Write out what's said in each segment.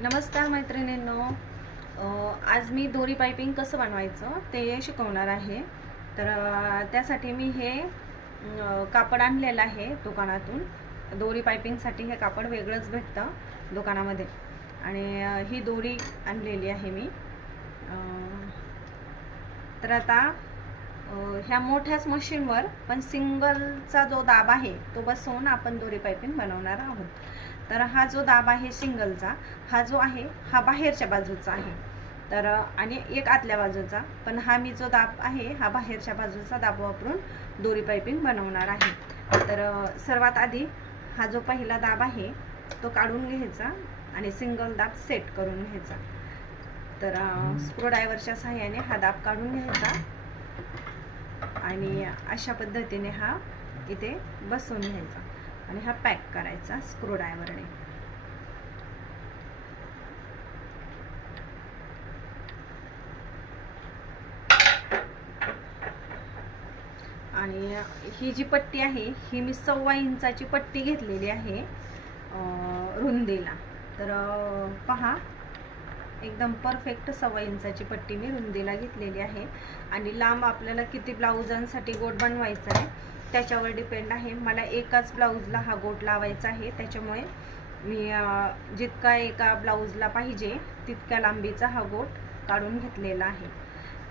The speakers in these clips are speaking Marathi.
नमस्कार मैत्रिणींनो. आज मी दोरी पाइपिंग कसं बनवायचं ते शिकवणार आहे. तर त्यासाठी मी हे कापड आणलेलं आहे दुकानातून. दोरी पाइपिंगसाठी हे कापड वेगळंच भेटतं दुकानामध्ये आणि ही दोरी आणलेली आहे मी. तर आता ह्या मोठ्याच मशीनवर पण सिंगलचा जो दाब आहे तो बसवून आपण दोरी पाइपिंग बनवणार आहोत. तर हा जो दाब आहे सिंगलचा, हा जो आहे हा बाहेरच्या बाजूचा आहे. तर आणि एक आतल्या बाजूचा, पण हा मी जो दाब आहे हा बाहेरच्या बाजूचा दाब वापरून दोरी पाइपिंग बनवणार आहे. तर सर्वात आधी हा जो पहिला दाब आहे तो काढून घ्यायचा आणि सिंगल दाब सेट करून घ्यायचा. तर स्क्रूड्रायव्हरच्या सहाय्याने हा दाब काढून घ्यायचा आणि अशा पद्धतीने हा इथे बसवून घ्यायचा आणि हा पॅक करायचा स्क्रूड्रायव्हरने. आणि ही जी पट्टी आहे ही मी 1.25 इंचाची पट्टी घेतलेली आहे रुंदीला. तर पहा, एकदम परफेक्ट 1.25 इंचाची पट्टी मी रुंदीला घेतलेली आहे. आणि लांब आपल्याला किती ब्लाउजांसाठी गोट बनवायचा आहे त्याच्यावर डिपेंड आहे. मला एकाच ब्लाऊजला हा गोट लावायचा आहे, त्याच्यामुळे मी जितका एका ब्लाऊजला पाहिजे तितक्या लांबीचा हा गोट काढून घेतलेला आहे.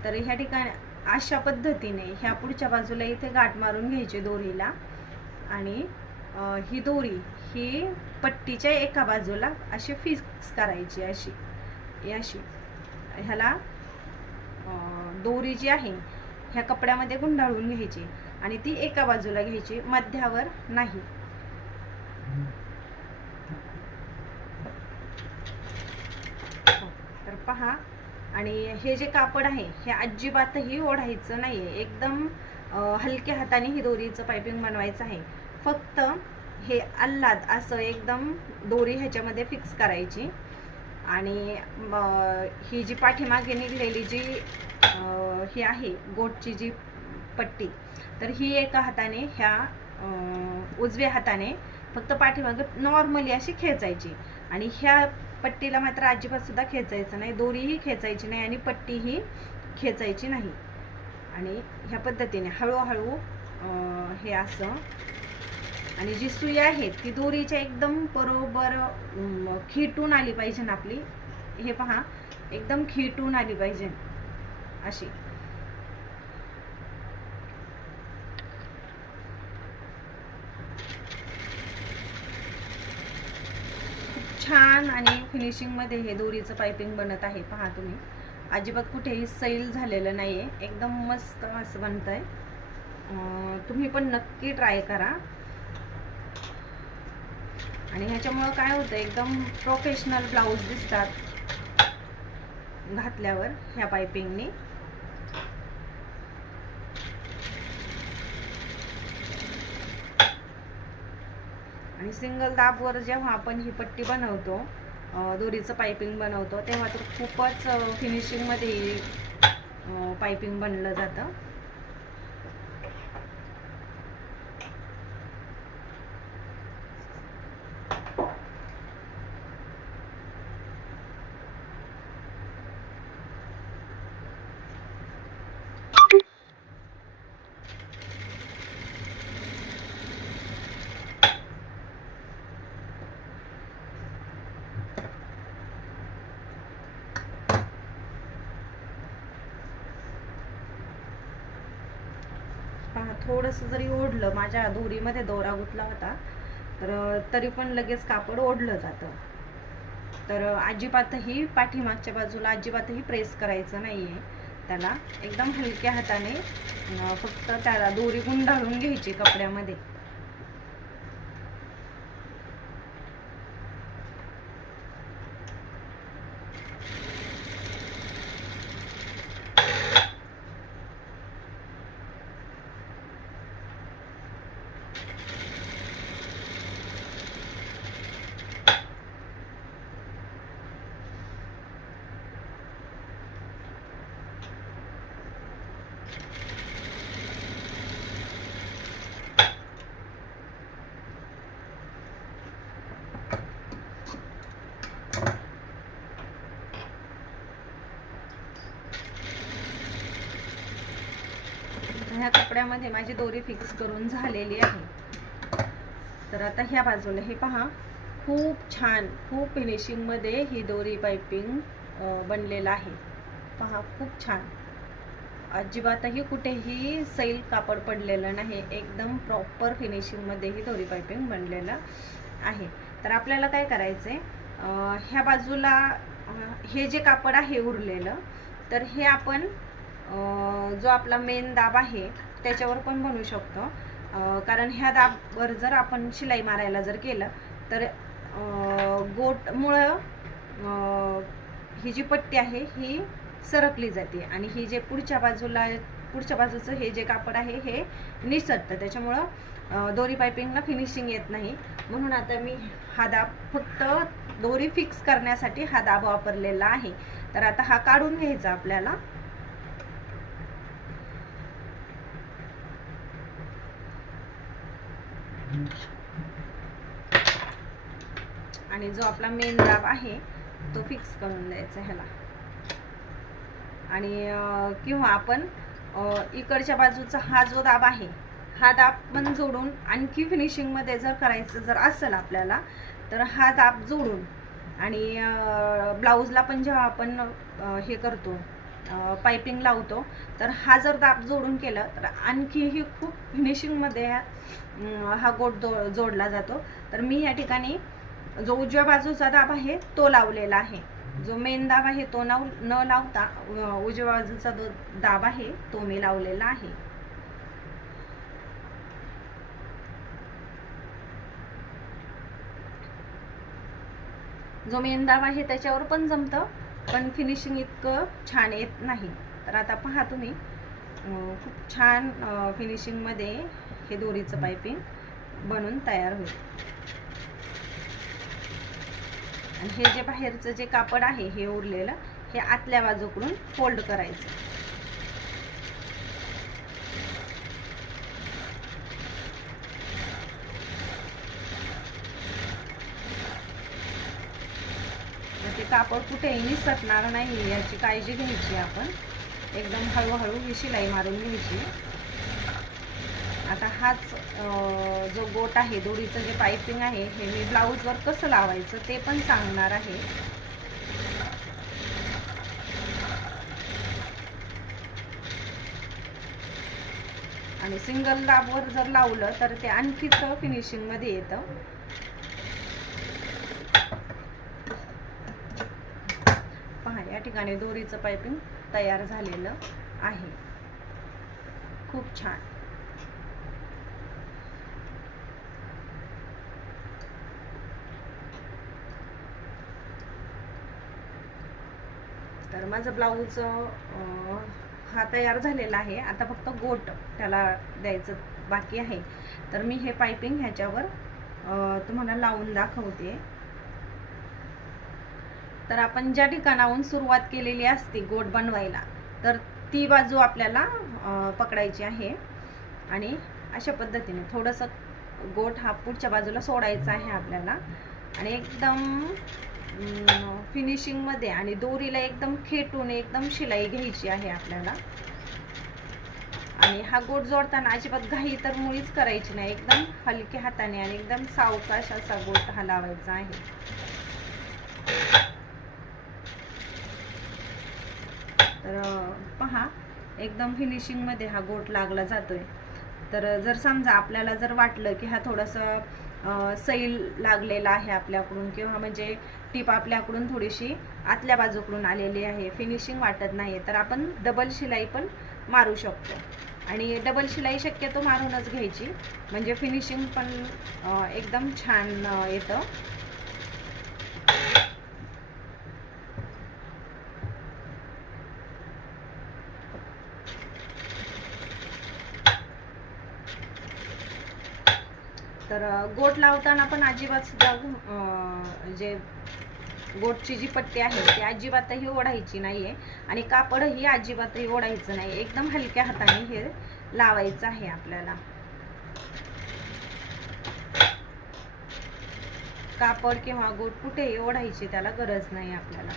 तर ह्या ठिकाणी अशा पद्धतीने ह्या पुढच्या बाजूला इथे गाठ मारून घ्यायची दोरीला आणि ही दोरी ही पट्टीच्या एका बाजूला अशी फिक्स करायची, अशी ह्याला दोरी जी आहे ह्या कपड्यामध्ये गुंडाळून घ्यायची आणि ती एका बाजूला घ्यायची, मध्यावर नाही. तर पहा, आणि हे जे कापड आहे हे अजिबातही ओढायचं नाहीये. एकदम हलक्या हाताने ही दोरीचं पाइपिंग बनवायचं आहे. फक्त हे आल्हाद असं एकदम दोरी ह्याच्यामध्ये फिक्स करायची आणि ही जी पाठीमागे निघलेली जी ही आहे गोटची जी पट्टी, तर ही एका हाताने ह्या उजव्या हाताने फक्त पाठीमागे नॉर्मली अशी खेचायची आणि ह्या पट्टीला मात्र अजिबात सुद्धा खेचायचं नाही, दोरीही खेचायची नाही आणि पट्टीही खेचायची नाही. आणि ह्या पद्धतीने हळूहळू हे असं, आणि जी सुई आहे ती दोरीच्या एकदम बरोबर खिटून आली पाहिजे ना आपली. हे पहा, एकदम खिटून आली पाहिजे अशी. छान आणि फिनिशिंग मध्ये हे दोरीचं पाइपिंग बनत आहे. पहा तुम्ही, अजिबात कुठेही सैल झालेलं नाहीये, एकदम मस्त असं बनतंय. तुम्ही पण नक्की ट्राय करा. आणि ह्याच्यामुळं काय होतं, एकदम प्रोफेशनल ब्लाऊज दिसतात घातल्यावर ह्या पाइपिंगने. आणि सिंगल दाबवर जेव्हा आपण ही पट्टी बनवतो, दोरीचं पाइपिंग बनवतो, तेव्हा तर खूपच फिनिशिंगमध्ये पाइपिंग बनलं जातं. थोडंसं जरी ओढलं, माझ्या दोरीमध्ये दोरा गुतला होता, तर तरी पण लगेच कापड ओढलं जातं. तर अजिबातही पाठीमागच्या बाजूला अजिबातही प्रेस करायचं नाहीये त्याला. एकदम हलक्या हाताने फक्त त्याला दोरी गुंडाळून घ्यायची कपड्यामध्ये. ह्या कपड्यामध्ये माझी दोरी फिक्स करून झालेली आहे. तर आता ह्या बाजूला हे पहा, खूप छान, खूप फिनिशिंगमध्ये ही दोरी पाइपिंग बनलेलं आहे. पहा, खूप छान, अजिबातही कुठेही सैल कापड पडलेलं नाही. एकदम प्रॉपर फिनिशिंगमध्ये ही दोरी पाइपिंग बनलेलं आहे. तर आपल्याला काय करायचंय, ह्या बाजूला हे जे कापड आहे उरलेलं, तर हे आपण जो आपला मेन दाब आहे त्याच्यावर पण बनवू शकतो. कारण ह्या दाबवर जर आपण शिलाई मारायला जर केलं तर गोटमुळं ही जी पट्टी आहे ही सरकली जाते आणि ही जे पुढच्या बाजूचं हे जे कापड आहे हे निसटतं. त्याच्यामुळं दोरी पाइपिंगला फिनिशिंग येत नाही. म्हणून आता मी हा दाब फक्त दोरी फिक्स करण्यासाठी हा दाब वापरलेला आहे. तर आता हा काढून घ्यायचा आपल्याला. आणि जो आपला मेन दाब आहे तो फिक्स करून द्यायचा ह्याला. आणि किंवा आपण इकडच्या बाजूचा हा जो दाब आहे हा दाब पण जोडून आणखी फिनिशिंगमध्ये जर करायचं जर असेल आपल्याला, तर हा दाब जोडून आणि ब्लाऊजला पण जेव्हा आपण हे करतो पाइपिंग लावतो, तर हा जर दाब जोडून केलं तर आणखीही खूप फिनिशिंगमध्ये हा गोट जोडला जातो. तर मी या ठिकाणी जो उजव्या बाजूचा दाब आहे तो लावलेला आहे. जो मेन दाब आहे तो न लावता उजव्या बाजूचा जो दाब आहे तो मी लावलेला आहे. जो मेन दाब आहे त्याच्यावर पण जमतं, पण फिनिशिंग इतकं छान येत नाही. तर आता पहा तुम्ही, खूप छान फिनिशिंगमध्ये हे दोरीचं पाइपिंग बनून तयार होईल. आणि हे जे बाहेरचं जे कापड आहे हे उरलेलं, हे आतल्या बाजूकडून फोल्ड करायचं. ते कापड कुठेही निसटणार नाही याची काळजी घ्यायची आपण. एकदम हळूहळू ही शिलाई मारून घ्यायची. आता हाच जो गोट आहे, दोरीचं जे पाइपिंग आहे, हे मी ब्लाऊजवर कसं लावायचं ते पण सांगणार आहे. आणि सिंगल दाबवर जर लावलं तर ते आणखीच फिनिशिंगमध्ये येतं. पहा, या ठिकाणी दोरीचं पाइपिंग तयार झालेलं आहे. खूप छान. तर माझं ब्लाऊज हा तयार झालेला आहे. आता फक्त गोट त्याला द्यायचं बाकी आहे. तर मी हे पाइपिंग ह्याच्यावर तुम्हाला लावून दाखवते. तर आपण ज्या ठिकाणाहून सुरुवात केलेली असते गोट बनवायला, तर ती बाजू आपल्याला पकडायची आहे आणि अशा पद्धतीने थोडंसं गोट हा पुढच्या बाजूला सोडायचा आहे आपल्याला. आणि एकदम फिनिशिंगमध्ये आणि दोरीला एकदम खेटून एकदम शिलाई घ्यायची आहे आपल्याला. आणि हा गोट जोडताना अजिबात घाई तर मुळीच करायची नाही. एकदम हलक्या हाताने आणि एकदम सावकाश असा गोट हा लावायचा आहे. तर पहा, एकदम फिनिशिंगमध्ये हा गोट लागला जातोय. तर जर समजा आपल्याला जर वाटलं की हा थोडासा सैल लागलेला आहे आपल्याकडून, किंवा म्हणजे टीप आपल्याकडून थोडीशी आतल्या बाजूकडून आलेली आहे, फिनिशिंग वाटत नाही, तर आपण डबल शिलाई पण मारू शकतो. आणि डबल शिलाई शक्यतो मारूनच घ्यायची, म्हणजे फिनिशिंग पण एकदम छान येतं. तर गोट लावताना पण अजिबात सुद्धा जे गोटची जी पट्टी आहे ती अजिबातही ओढायची नाहीये आणि कापडही अजिबातही ओढायचं नाही. एकदम हलक्या हाताने हे लावायचं आहे आपल्याला. कापड किंवा गोट कुठेही ओढायची त्याला गरज नाही आपल्याला.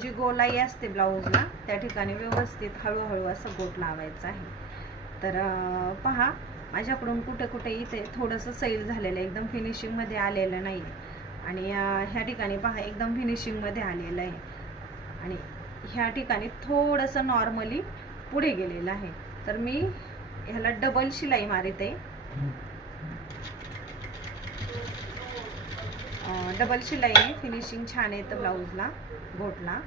जी गोलाई असते ब्लाऊजला त्या ठिकाणी व्यवस्थित हळूहळू असं गोट लावायचं आहे. तर पहा माझ्याकडून कुठे कुठे इथे थोडंसं सैल झालेलं आहे, एकदम फिनिशिंगमध्ये आलेलं नाही आहे. आणि ह्या ठिकाणी पहा एकदम फिनिशिंगमध्ये आलेलं आहे. आणि ह्या ठिकाणी थोडंसं नॉर्मली पुढे गेलेलं आहे. तर मी ह्याला डबल शिलाई मारते. डबल शिलाईने फिनिशिंग छान येतं ब्लाऊजला, गोटला.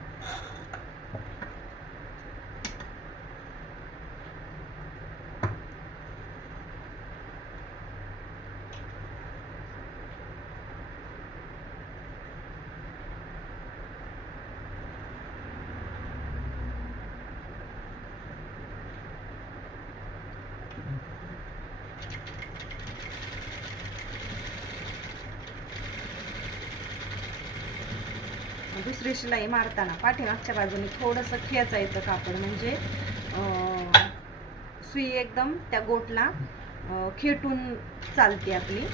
दुसरी शिलाई मारताना पाठीमागच्या बाजूने थोडंसं खेचायचं कापड, म्हणजे सुई एकदम त्या गोटला खेटून चालते आपली.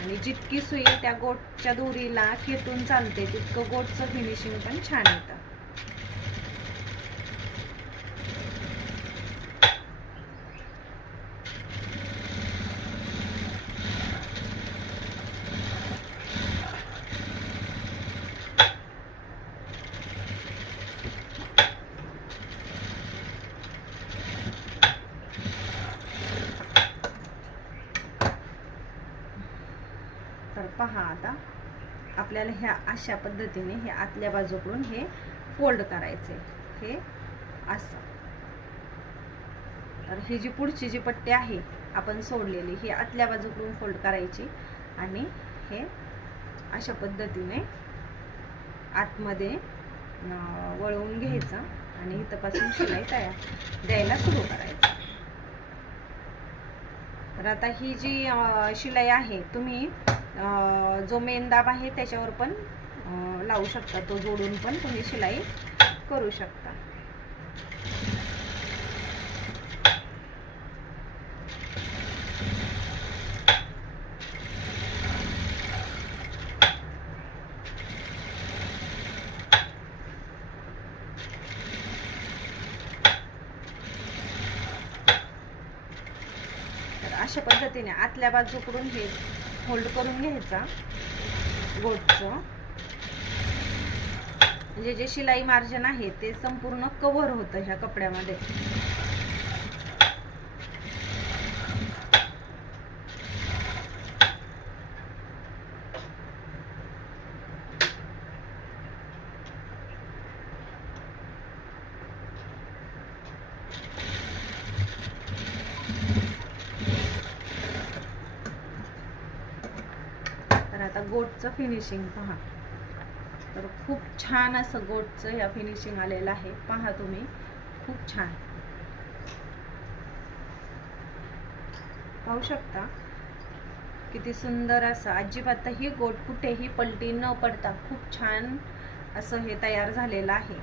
आणि जितकी सुई त्या गोटच्या दोरीला खेटून चालते तितकं गोटचं फिनिशिंग पण छान येतं. तर पहा आता आपल्याला ह्या अशा पद्धतीने हे आतल्या बाजूकडून हे फोल्ड करायचे, हे असं. तर ही जी पुढची जी पट्टी आहे आपण सोडलेली ही आतल्या बाजूकडून फोल्ड करायची आणि हे अशा पद्धतीने आतमध्ये वळवून घ्यायचं आणि इथपासून शिलाई द्यायला सुरू करायचं. तर आता ही जी शिलाई आहे तुम्ही जो मेन दाब आहे त्याच्यावर पण लावू शकता, तो जोडून पण तुम्ही शिलाई करू शकता. तर अशा पद्धतीने आतल्या बाजूकडून हे फोल्ड करून घ्यायचा गोटचं, म्हणजे जे शिलाई मार्जिन आहे ते संपूर्ण कव्हर होतं ह्या कपड्यामध्ये. तर आता गोटचं फिनिशिंग पहा. तर खूप छान असं गोटचं ह्या फिनिशिंग आलेलं आहे, पहा तुम्ही, खूप छान पाहू शकता. किती सुंदर असं, अजिबातही गोट कुठेही पलटी न पडता खूप छान असं हे तयार झालेलं आहे.